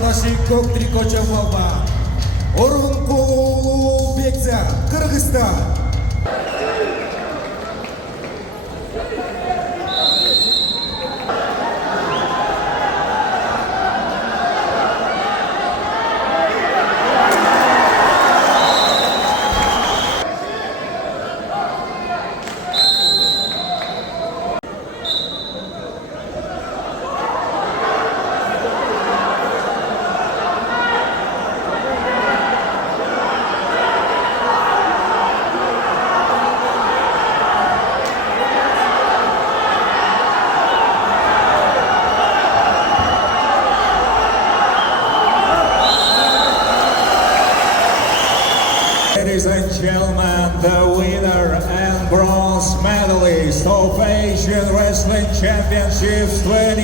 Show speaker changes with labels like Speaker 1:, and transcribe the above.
Speaker 1: нашей Коктрикоча Валба, Орванкулу Бекзя, Кыргызстан.
Speaker 2: Ladies and gentlemen, the winner and bronze medalist of Asian Wrestling Championships 20.